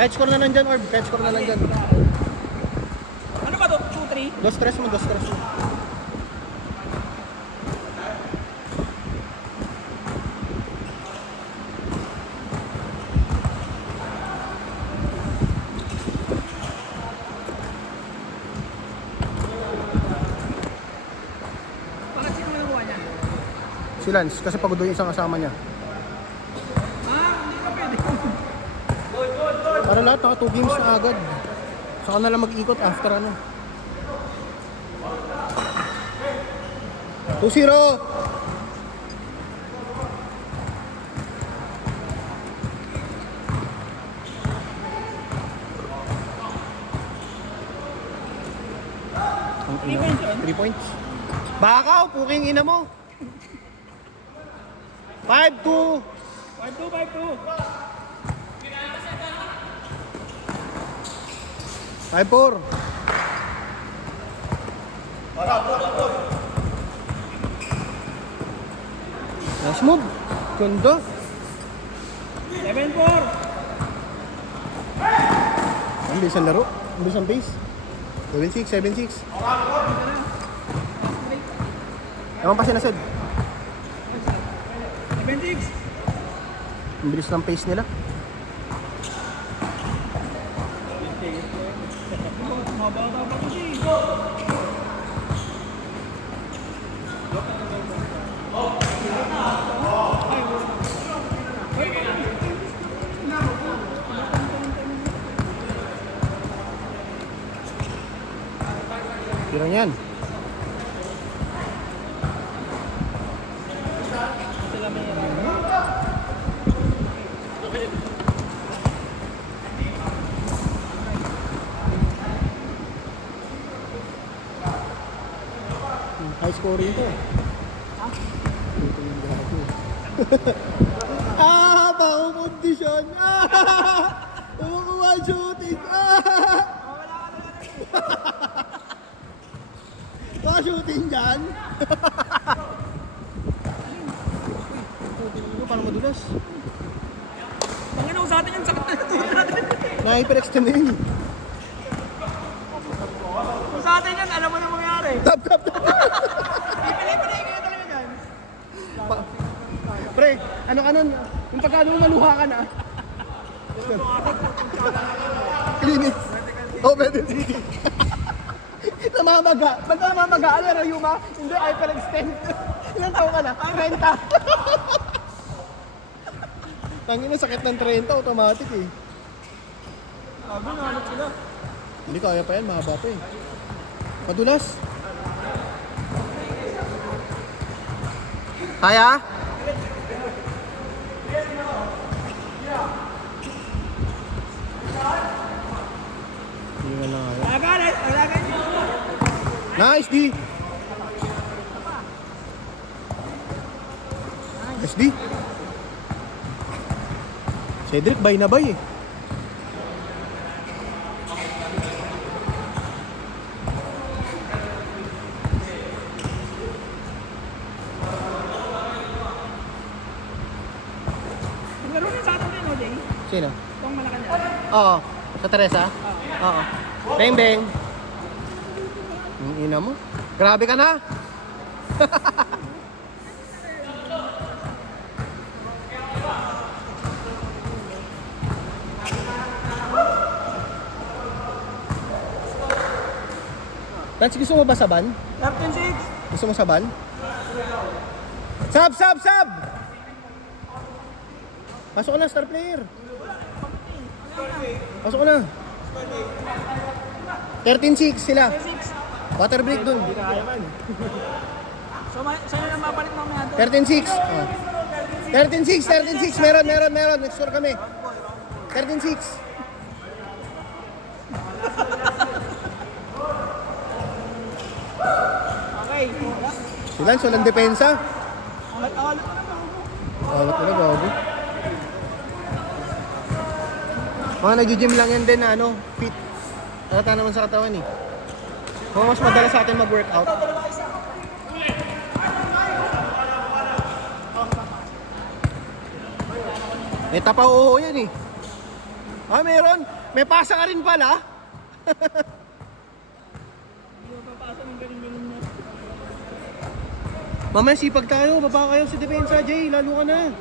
Kahit score na lang dyan, Orb. Kahit score na lang dyan. Ano ba to? 2-3? 2-3 mo, 2-3 mo. Bakit sino nagawa niyan? Si Lance, kasi pagod yung isang kasama niya. Hindi ka pwede. Para lahat, 2 games na agad. Saka na lang mag-ikot after ano. 2-0! Ang ina, 3 points. Bakaw, puking ina mo. 5-2. 5-2, 5-2. 5-4. Nice move. Ganda. 7-4. Ang bilis ang laro. Ang bilis ang pace. 7-6, 7-6. Ewan pa sinasid. 7-6. Ang bilis ng pace nila. Mabata pa kasi. Tira yan. High scoring to. Ito yung gago. Bago kondisyon. Umukuha shooting. Baka shooting dyan. Paano madulas? Panginoon sa atin yan, sakit na ito natin. Na-hyperextend na yun. Kung sa atin yan, alam mo na mangyari. Tap. Ipilay kayo talaga yan. Pre, ano ka nun? Yung pagkano maluha ka na. Klinis. Oh, pwede sige. Namamaga. Pag namamaga, ano Yuma? Hindi, hyperextend. Ilang taon ka na? 30. Tangina, sakit ng 30, automatic eh. Sabi na, hanap sila. Hindi kaya pa yan, mahaba pa eh. Padulas. Kaya? Hindi nga na kaya. Alagan nyo. Nice, D! Nice, D! Cedric, bay na bay eh. Laro rin sa atin din, no, Jay? Sino? Itong Malacanang. Oo. Sa Teresa? Oo. Beng, beng. Ang ina mo. Grabe ka na. Lance, gusto mo ba saban? Captain 6. Gusto mo saban? Sab! Pasok ka na, star player. Pasok ka na. 13-6 sila. 6. Water break dun. So, sa'yo na mabalik mamaya doon. 13-6. Oh. 13-6. Meron. Next score kami. 13-6. Okay. Si Lance, walang depensa. Alat-alat na naman. Alat ko na, bago. Mga nag-gym lang yan din na ano, fit. Alata naman sa katawan eh. Mga mas madalas sa atin mag-workout. May tapa oo yan eh. Ah, meron? May pasa ka rin pala? Hindi mo papasa ng ganun-ganun na. Mamaya sipag tayo, baba kayo sa depensa, Jay. Lalo ka na.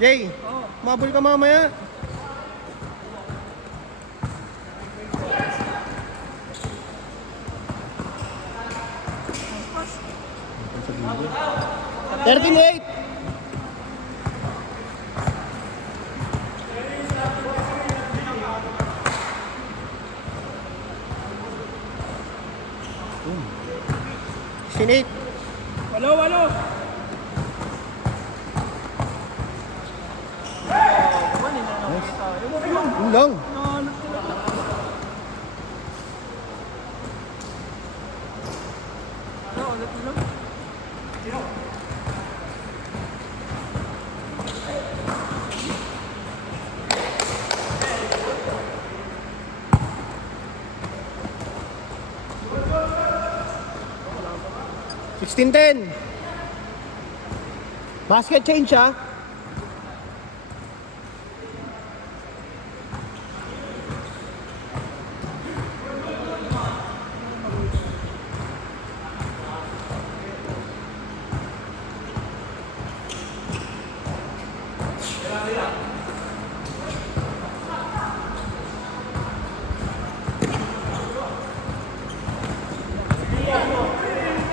Jay, mabul ka mamaya. Pas. 13-8. Sinate. Walo, walo. Yun lang. Nahanap sila. Ulit nila. 16-10. Basket change ah.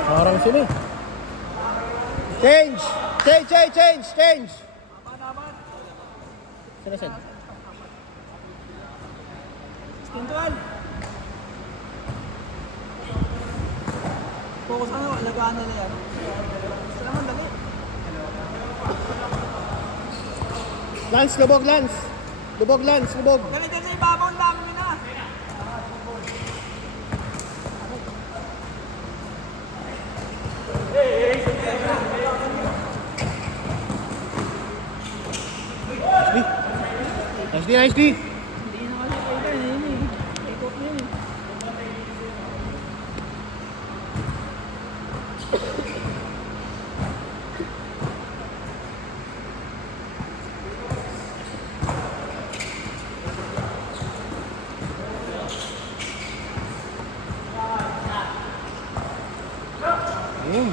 Parang sila eh. Change! Change! Sino saan? 16-12. Focus ano, alagaan nila yan. Gusto naman dali. Lance, lubog, Lance! Lubog, Lance, lubog! Ganito sa ibabaw, ang dami na. Nice D! Hindi na kasi kayo yun eh. Ikot na yun eh. Ayun.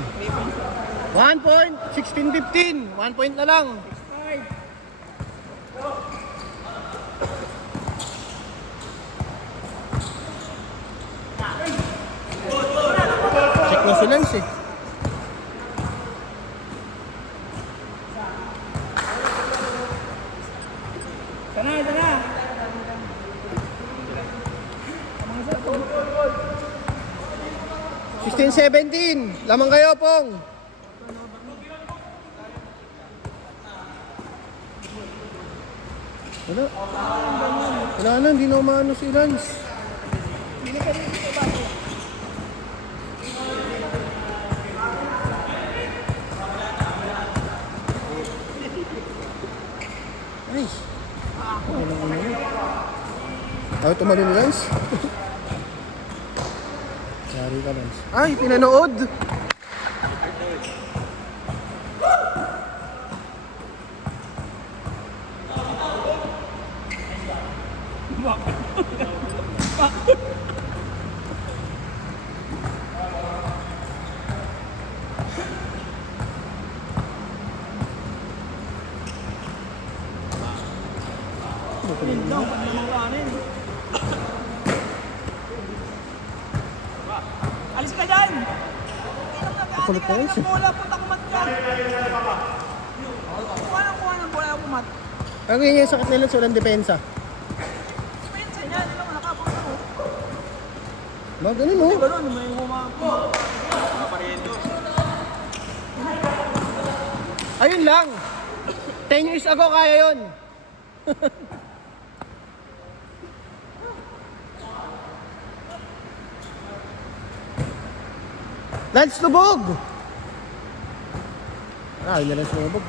1 point, 16-15. 1 point na lang. 5. Check na si Lance eh. Sana. Mga sa ito. 16-17. Lamang kayo, Pong. Wala na, hindi na umano si Lance. Nice. Ayaw tumalo ni Lance. Yari ka, Lance. Ay, pinanood! Lindong, pag naman kanin. Alis ka dyan! Kulit na yun. Ng bola, punta kumat ka. Kuha ng bola, kumat. Ang ganyan sakit nila sa walang depensa. Pensa niya, hindi naman nakapunta mo. Mga ganun mo. Ganun, may humakuha. Ayun lang. 10 years ago kaya yun. Lance lubog! Ah, yun na Lance lubog.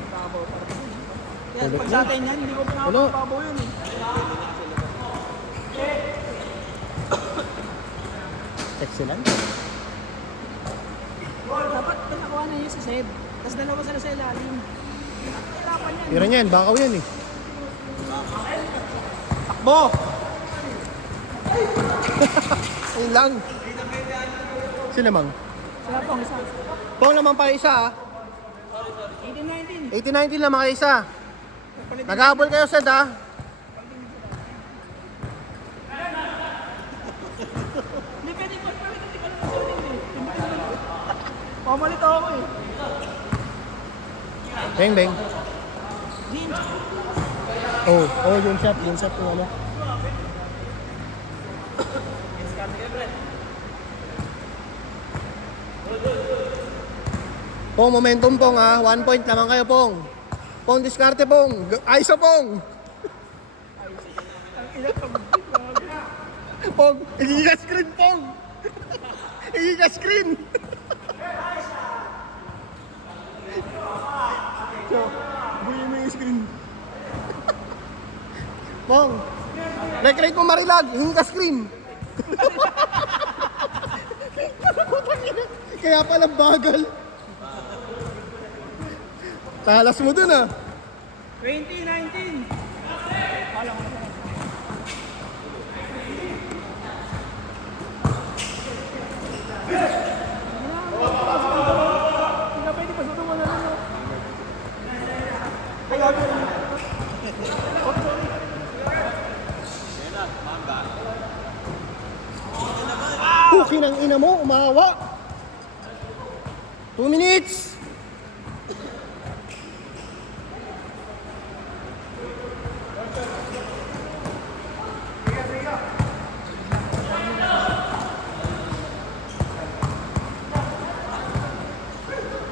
Yan, pag sa atin yan, hindi ko pinakapababaw yun eh. Sexy Lance. Dapat nakuha na yun sa save. Tapos dalawa sila sa ilalim. Hirapan yan. Tira niyan, bakaw yan eh. Takbo! Ayun lang. Sino mang? Sila pong isa. Pong naman pa isa ah. 18-19. 80-90 lang mga isa. Nag-aabol kayo Sed ah. Hindi pwede pa rin. Hindi ka naman sorry eh. Pamalit ako eh. Beng beng. James. Oh, yung shot yung ano. Pong, momentum pong ah. 1 point naman kayo pong. Pong, diskarte pong. Ayos na pong. Pong, igiga screen pong. Igiga screen. So, buhay mo yung screen. Pong, like mo marilag. Igiga screen. Kaya pala bagal. Talas mo dun ah. 20-19. Alam mo na. Hindi pwede pa sa tuwa na lang. Kaya Puki ng ina mo, umawa. 2 minutes.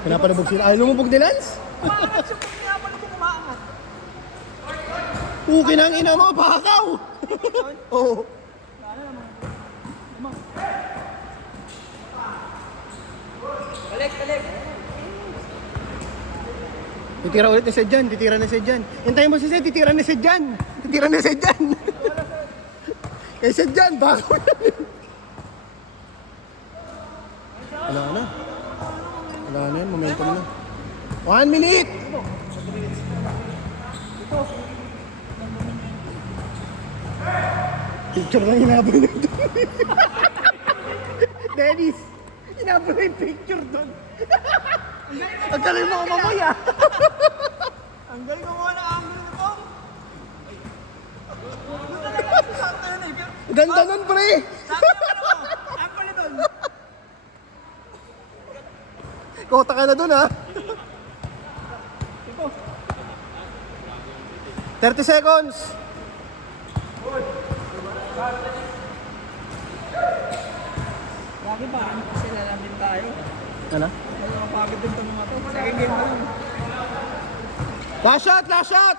Pinapalubog sila. Ayaw lumubog ni Lance? umaangat siya kung kaya pala kung umaangat. Puki ng ina mo, bakaw. Oo. Balik. Titira ulit ni Sed dyan, titira na Sed dyan. Hintayin mo si Sed, titira na Sed dyan. Titira na Sed dyan. Kay Sed dyan, bakaw na. Wala na. Wala na yan, momentum na. 1 minute! Picture lang hinabol na ito. Dennis, hinabol na yung picture doon. Ang galing mo umamoy ah. Ang galing ko muna ang angle ni Pong. Doon talaga sa sakto yun eh. Ganda nun pre. Sakto naman ako. Angle ni doon. Kota ka na doon ah. Ito. 30 seconds. Lagi ba? Kasi lalamin tayo. Ano? May mga pagod din ito mga to. Second game pa lang. Last shot, last shot!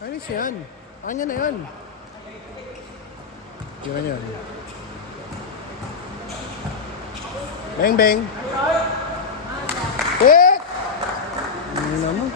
Anis yan. Kanya na yan. Yan yan. Bang bang. Hit! Ano naman?